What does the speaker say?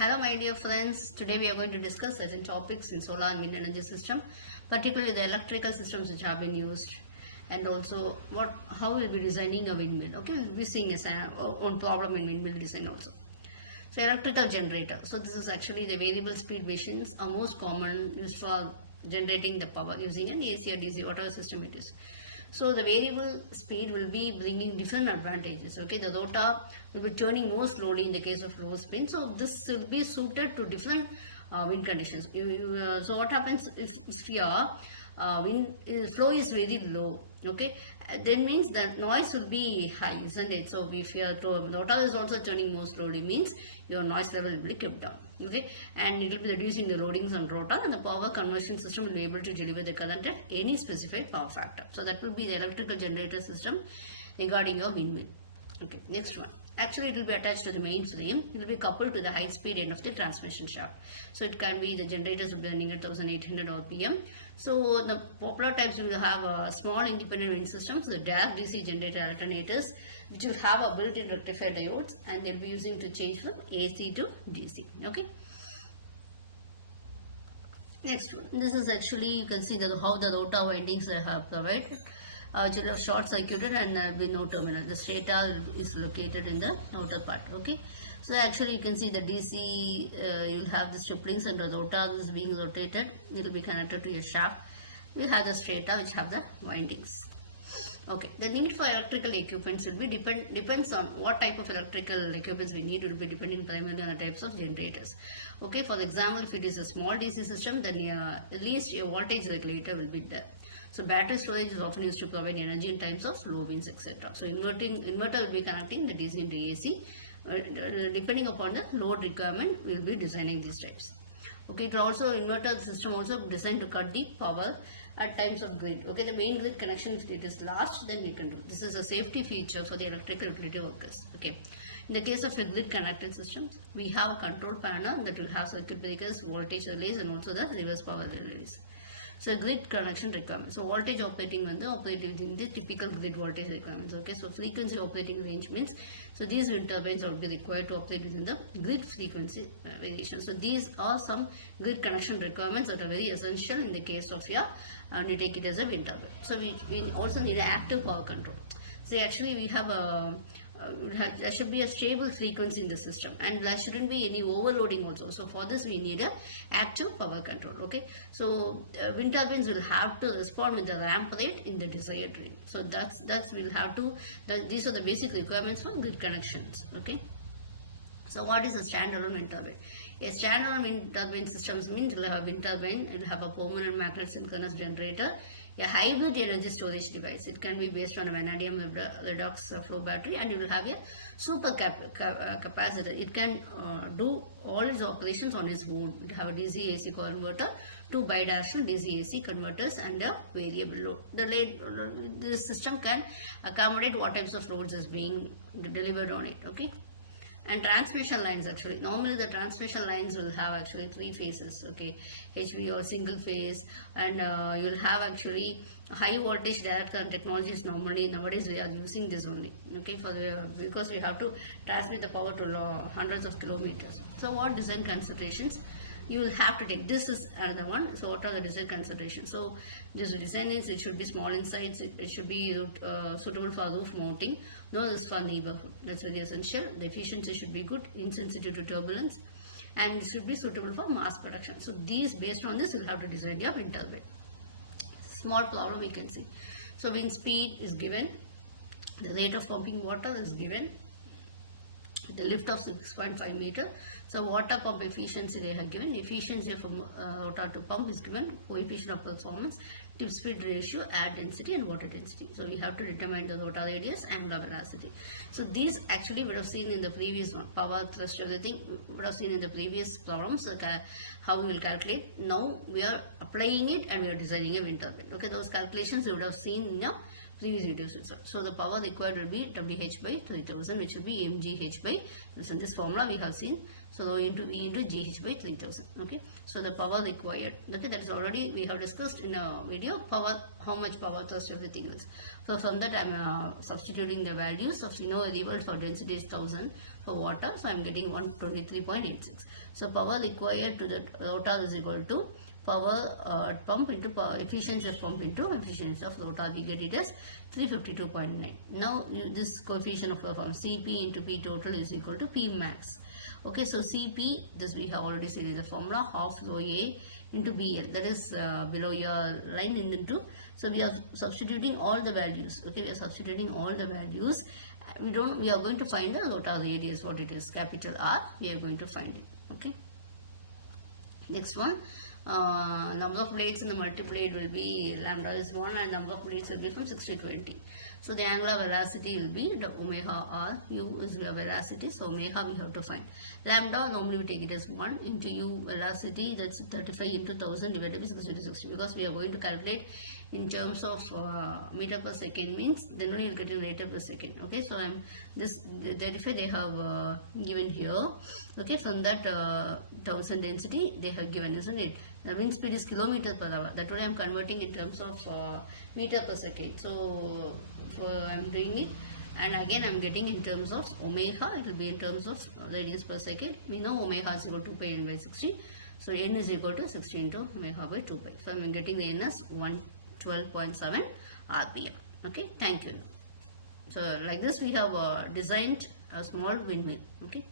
Hello my dear friends, today we are going to discuss certain topics in solar and wind energy system, particularly the electrical systems which have been used and also how we'll be designing a windmill. Okay, we'll be seeing own problem in windmill design also. So electrical generator. So this is actually the variable speed machines are most common used for generating the power using an AC or DC, whatever system it is. So the variable speed will be bringing different advantages. Okay, the rotor will be turning more slowly in the case of low spin. So this will be suited to different wind conditions. So what happens if your wind flow is very low? Okay, then means that noise will be high, isn't it? So if your rotor is also turning more slowly, means your noise level will be kept down. Okay, and it will be reducing the loadings on rotor, and the power conversion system will be able to deliver the current at any specified power factor. So that will be the electrical generator system regarding your windmill. Okay, next one. Actually, it will be attached to the main frame. It will be coupled to the high speed end of the transmission shaft. So it can be the generators will be running at 1800 RPM. So the popular types will have a small independent wind systems, the direct DC generator alternators, which will have a built-in rectifier diodes, and they'll be using to change from AC to DC. Okay. Next one. This is actually, you can see how the rotor windings they have provided. Which will have short circuited and there will be no terminal. The stator is located in the outer part. Okay. So actually you can see the DC, you will have the striplings and the rotor is being rotated. It will be connected to your shaft. You have the stator which have the windings. Okay, the need for electrical equipments will be depends on what type of electrical equipments we need. Will be depending primarily on the types of generators. Okay, for example, if it is a small DC system, then at least a voltage regulator will be there. So battery storage is often used to provide energy in times of low winds, etc. So inverter will be connecting the DC into AC. Depending upon the load requirement, we will be designing these types. Okay, it also inverter system also designed to cut the power at times of grid. Okay, the main grid connection, if it is large, then we can do. This is a safety feature for the electrical utility workers. Okay. In the case of a grid connected systems, we have a control panel that will have circuit breakers, voltage relays, and also the reverse power relays. So grid connection requirements. So voltage operating within the typical grid voltage requirements. Okay, so frequency operating range means, so these wind turbines will be required to operate within the grid frequency variation. So these are some grid connection requirements that are very essential in the case of your, you take it as a wind turbine. So we also need an active power control. So actually we have a there should be a stable frequency in the system, and there shouldn't be any overloading also. So for this we need a active power control. Okay, so wind turbines will have to respond with the ramp rate in the desired range. So that's we'll have to, these are the basic requirements for grid connections. Okay, so what is a standalone wind turbine? A standalone wind turbine systems means you'll have a wind turbine, it will have a permanent magnet synchronous generator, a hybrid energy storage device. It can be based on a vanadium redox flow battery, and you will have a super capacitor. It can do all its operations on its own. It have a DC AC converter, two bidirectional DC AC converters, and a variable load. The system can accommodate what types of loads is being delivered on it. Okay. And transmission lines, actually normally the transmission lines will have actually three phases. Okay, HV or single phase, and you'll have actually high voltage direct current technologies. Normally nowadays we are using this only. Okay, because we have to transmit the power to hundreds of kilometers. So what design considerations you will have to take? This is another one. So what are the design considerations? So this design is, it should be small in size, it should be suitable for roof mounting, no risk for neighborhood. That's very essential. The efficiency should be good, insensitive to turbulence, and it should be suitable for mass production. So these, based on this, you'll have to design your wind turbine. Small problem we can see. So wind speed is given, the rate of pumping water is given, the lift of 6.5 meter. So water pump efficiency they have given, efficiency of rotor to pump is given, coefficient of performance, tip speed ratio, air density, and water density. So we have to determine the rotor radius and angular velocity. So these actually we have seen in the previous one, power, thrust, everything we have seen in the previous problems, how we will calculate. Now we are applying it and we are designing a wind turbine. Okay, those calculations you would have seen in your previous videos result. So the power required will be WH by 3000, which will be mgh by, in this formula we have seen, so into V into GH by 3000. Okay, so the power required, okay, that is already we have discussed in a video, power, how much power thrust, everything else. So from that I am substituting the values of, a revolt for density is 1000 for water, so I am getting 123.86. So power required to the rotor is equal to power pump into power efficiency of pump into efficiency of rotor. We get it as 352.9. Now this coefficient of performance Cp into P total is equal to P max. Okay, so Cp, this we have already seen, is the formula half rho A into BL, that is below your line into. So we are substituting all the values. Okay, we are substituting all the values. We are going to find the rotor radius, what it is, capital R, we are going to find it. Okay, next one, number of blades in the multiplate will be lambda is 1 and number of blades will be from 6 to 20. So the angular velocity will be the omega r, u is your velocity, so omega we have to find. Lambda normally we take it as 1 into u velocity, that's 35 into 1000 divided by 60 to 60, because we are going to calculate in terms of meter per second, means then only you will get in meter per second. Okay, so this 35 they have given here. Okay, from that 1000 density they have given, isn't it? The wind speed is kilometer per hour. That what I am converting in terms of meter per second. So I am doing it, and again I am getting in terms of omega. It will be in terms of radians per second. We know omega is equal to 2 pi n by 60. So n is equal to 60 into omega by 2 pi. So I am getting the n as 112.7 RPM. Okay, thank you. So like this we have designed a small windmill. Okay.